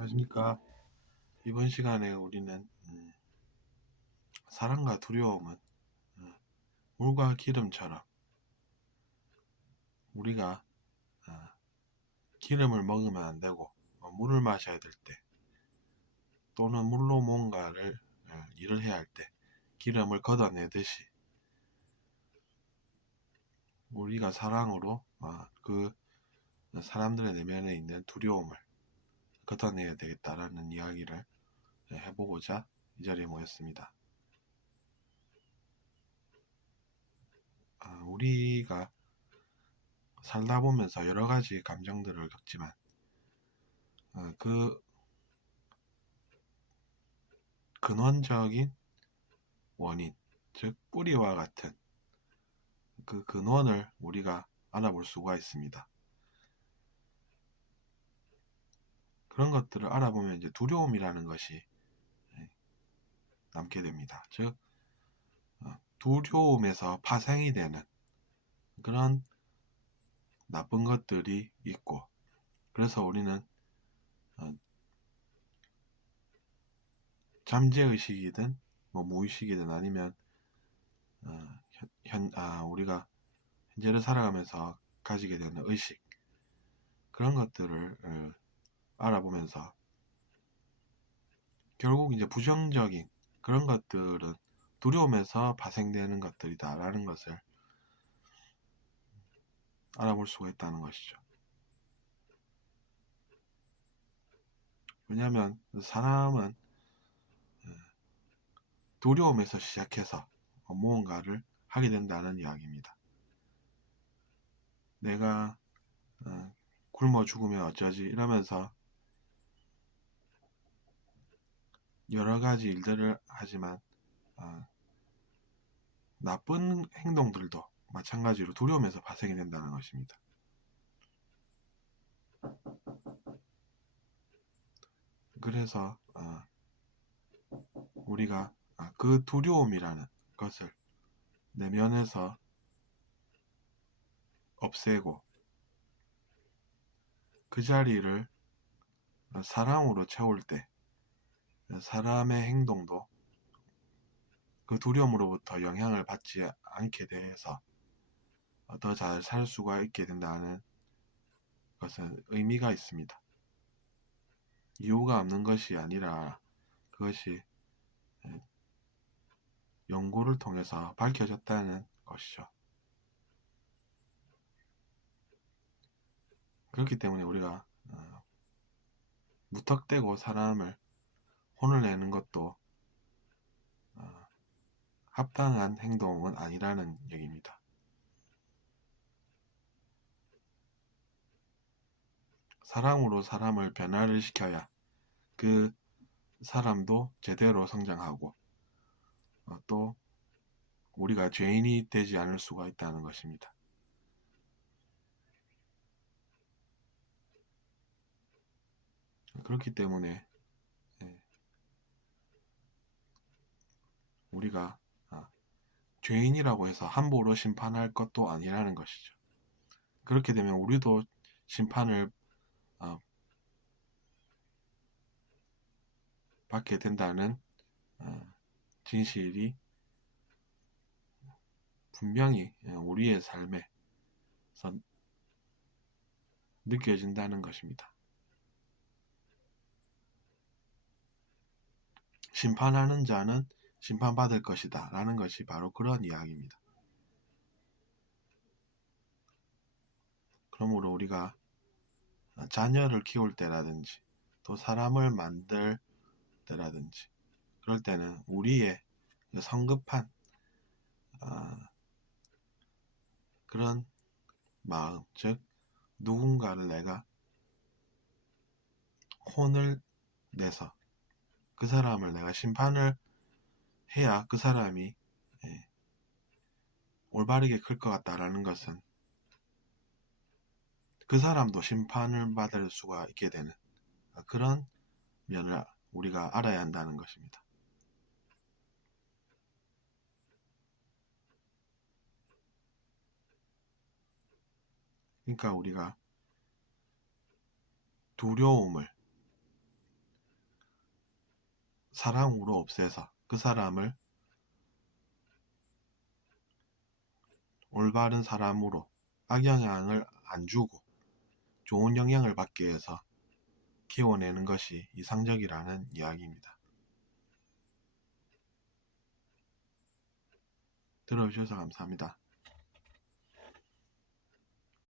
안녕하십니까. 이번 시간에 우리는 사랑과 두려움은 물과 기름처럼 우리가 기름을 먹으면 안 되고 물을 마셔야 될 때, 또는 물로 뭔가를 일을 해야 할 때 기름을 걷어내듯이 우리가 사랑으로 그 사람들의 내면에 있는 두려움을 걷어내야 되겠다라는 이야기를 해보고자 이 자리에 모였습니다. 우리가 살다 보면서 여러 가지 감정들을 겪지만 그 근원적인 원인, 즉 뿌리와 같은 그 근원을 우리가 알아볼 수가 있습니다. 그런 것들을 알아보면 이제 두려움이라는 것이 남게 됩니다. 즉 두려움에서 파생이 되는 그런 나쁜 것들이 있고, 그래서 우리는 잠재의식이든 무의식이든 아니면 우리가 현재를 살아가면서 가지게 되는 의식, 그런 것들을 알아보면서 결국 이제 부정적인 그런 것들은 두려움에서 파생되는 것들이다라는 것을 알아볼 수가 있다는 것이죠. 왜냐하면 사람은 두려움에서 시작해서 무언가를 하게 된다는 이야기입니다. 내가 굶어 죽으면 어쩌지 이러면서 여러 가지 일들을 하지만 나쁜 행동들도 마찬가지로 두려움에서 발생이 된다는 것입니다. 그래서 우리가 그 두려움이라는 것을 내면에서 없애고 그 자리를 사랑으로 채울 때 사람의 행동도 그 두려움으로부터 영향을 받지 않게 돼서 더 잘 살 수가 있게 된다는 것은 의미가 있습니다. 이유가 없는 것이 아니라 그것이 연구를 통해서 밝혀졌다는 것이죠. 그렇기 때문에 우리가 무턱대고 사람을 혼을 내는 것도 합당한 행동은 아니라는 얘기입니다. 사랑으로 사람을 변화를 시켜야 그 사람도 제대로 성장하고 또 우리가 죄인이 되지 않을 수가 있다는 것입니다. 그렇기 때문에 우리가 죄인이라고 해서 함부로 심판할 것도 아니라는 것이죠. 그렇게 되면 우리도 심판을 받게 된다는 진실이 분명히 우리의 삶에서 느껴진다는 것입니다. 심판하는 자는 심판받을 것이다 라는 것이 바로 그런 이야기입니다. 그러므로 우리가 자녀를 키울 때라든지 또 사람을 만들 때라든지 그럴 때는 우리의 성급한 그런 마음, 즉 누군가를 내가 혼을 내서 그 사람을 내가 심판을 해야 그 사람이 올바르게 클 것 같다라는 것은 그 사람도 심판을 받을 수가 있게 되는 그런 면을 우리가 알아야 한다는 것입니다. 그러니까 우리가 두려움을 사랑으로 없애서 그 사람을 올바른 사람으로 악영향을 안 주고 좋은 영향을 받기 위해서 키워내는 것이 이상적이라는 이야기입니다. 들어주셔서 감사합니다.